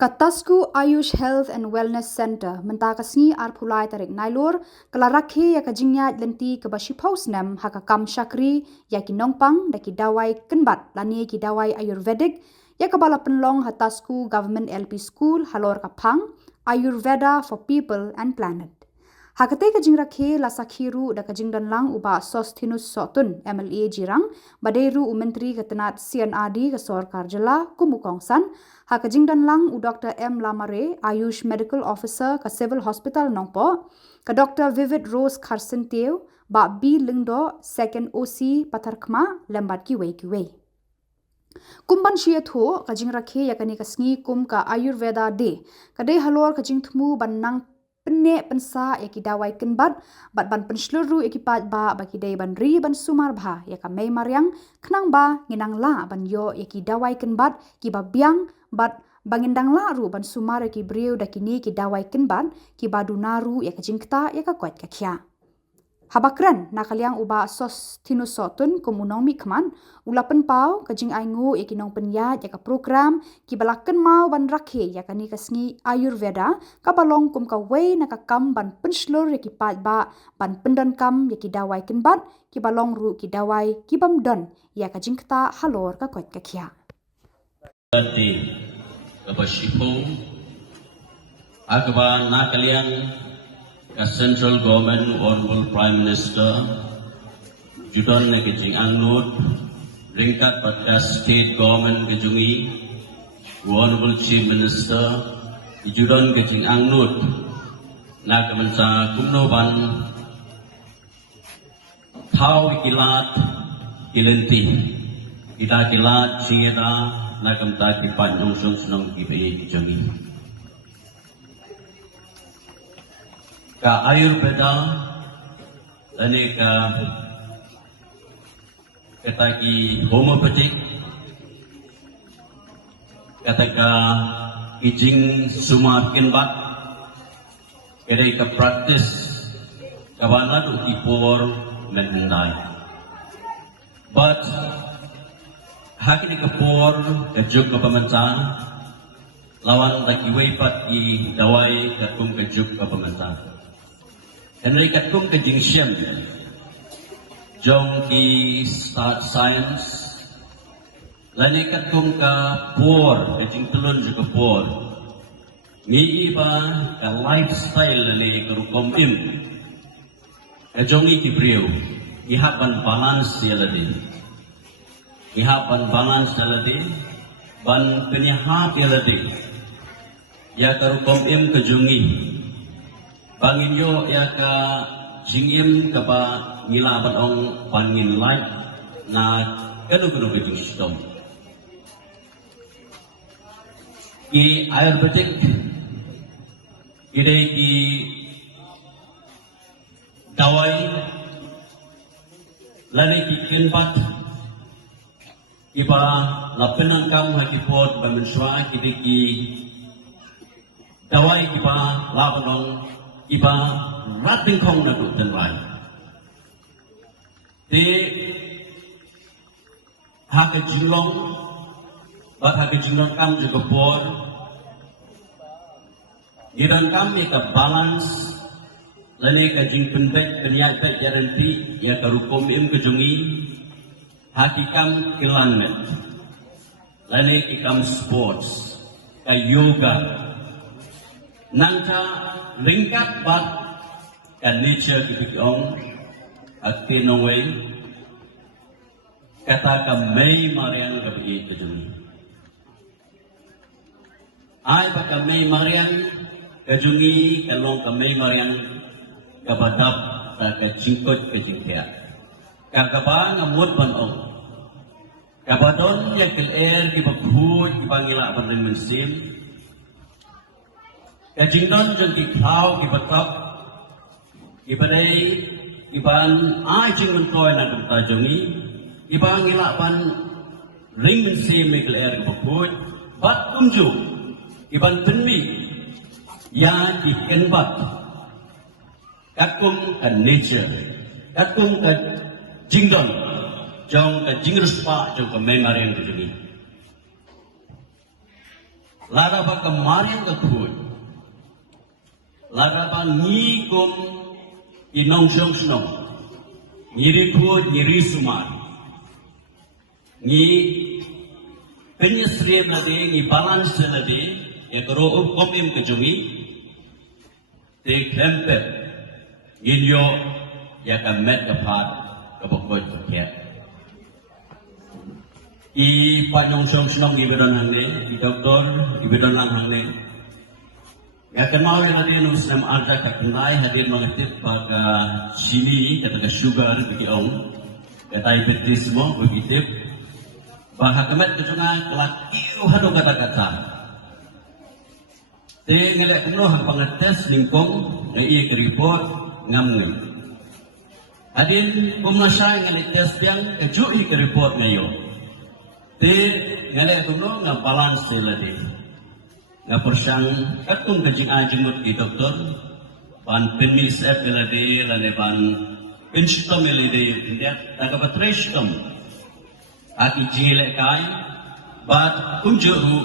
Katasku Ayush Health and Wellness Center mentakasni arpulai tarik nailur kelarakhe ya kajingnya lenti ke bashipausnam haka kam shakri ya ki nongpang da ki dawai kenbat lani ki dawai ayurvedic ya kabala penlong hatasku government LP school halor kapang Ayurveda for People and Planet. Hakate kajing rakhe la sakhiru da kajing dan lang uba Sostinus Sotun MLA jirang baderu umentri ketenat CNRD ke Sorkar Jela kumukongsan hakajing dan lang u Dr. M Lamare Ayush Medical Officer ke Civil Hospital Nongpo ke Dr. Vivid Rose Carson Teo ba B Lingdo Second OC Patarkma lembat kiwe. Kumban syia thu kajing rakhe yakani kasngi kum ka Ayurveda de kadai halor kajing thumu banang penne pensa yaki dawai kenbat bat ban pensluru yaki pat ba baki dai ban ri ban sumar bha yaka mei maryang khnang ba nginang la ban yo yaki dawai kenbat ki ba biang bat bangindang la ru ban sumar yaki briu dakini ki dawai kenbat ki badunaru yaka jingkta yaka kwat kakya habakran nakaliang uba Sostinus Sotun komunong mikman ulapan pau kajing aingu yakinong penyat yaka program ki balakan mau ban rakhe yakani kasngi Ayurveda kabalong kum ka wei nakakam ban penslur yaki pat ba ban pendan kam yaki dawai kenbat ki balong ru ki dawai ki bamdan yaka jingkta halor ka kwat kakya Di kapasipo agaba nakaliang ka Central Government Honorable Prime Minister Judon na kajing angnod ringkat pada State Government kajungi Honorable Chief Minister Judon kajing angnod na kamansa kumnoban thau ikilat kilenti kita kilat singeta na kamta kipan nungsong sunong kipi kajungi ka Ayurveda lani ka kata ki homeopathic kata ka kijing sumakin bat kedai ka practice kawana tu tipor mengendai but hakini ka por kajuk ka pamancan lawan lagi weipat di dawai katung kajuk ka pamancan Henry katung kajing siyam jong ki start science lani katung ka por kajing tulun juga por ni iba ka lifestyle lani karukom im kajong ikibriyo ihapan balance yaladi ihapan balance yaladi ban penyahat yaladi ya karukom im kajungi bangin yo ya ka jingim ka ba ngilaban ong pangin light na kanu ke jing system ki Ayurvedic ide ki dawai lani ki kenpat iba lapenan kam hakipot bamenswa ki dawai iba laban iba rating kong na dutan lai di haka jinglong bat haka jinglong kam juga por gidan kam ka balance lani ka jing pendek penyak ka guarantee ya karukom im kejungi haki kam kilanet lani ikam sports ka yoga nangka ringkat bat kan nature kibigong at kinaway kata ka may marian kabigi kajungi ay baka may marian kajungi kalong ka may marian kabadap sa kachingkot kajingkya kakaba ngamut panong kabadon ya kilair kibaghud kibangila pa rin mensim kajingdon jeng kikau kibatap kibadai kiban ai jing mentoy na kitajongi kibang ilapan ring mensim mikl air kibakut bat kumju kiban penmi ya kikenbat kakum ka nature kakum ka jingdon jong ka jingruspa jong ka memory ang kajungi lara ba kemarin kepun, lara ba ngikum inong song, ngiri pun ngiri sumar, ngi penyesri lagi, ngi balance lagi, ya karo komim kejungi, te krempet, ginyo ya kamet kepat kebokoi kerja. I panjang song di bidang hangne, i doktor di bidang hangne. Ya kenal yang hadir nusam ada kekenai hadir mengerti baga sini kata sugar bagi orang, kata diabetes semua begitu. Bahak kemet kecuna lakiu hadu kata-kata. Te ngelak penuh pengetes lingkong, ia keripot ngam-ngam. Hadir pemasai ngelak tes yang kejui keripot ngayo. Te ngalai kuno nga balance lagi, nga persang katong kajing ajemut di doktor, ban penis lagi, lane ban penstom lagi, dia taga batrestom, aki jile kai, bat kunjuru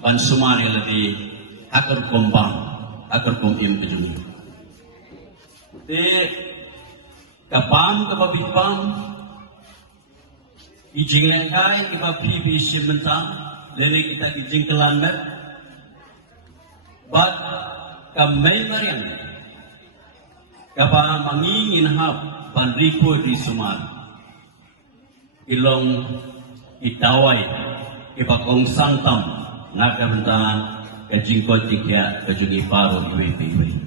ban sumari lagi, akar kombang, akar komim kejuni. Te kapam kapabipam. Ijing lengkai kita pipi sebentar, lele kita ijing kelambat. Bat kamai marian, kapa mangingin hap bandripo di sumar. Ilong itawai, ipakong santam, nakamta kajingkot tiga kajungi paru iwi.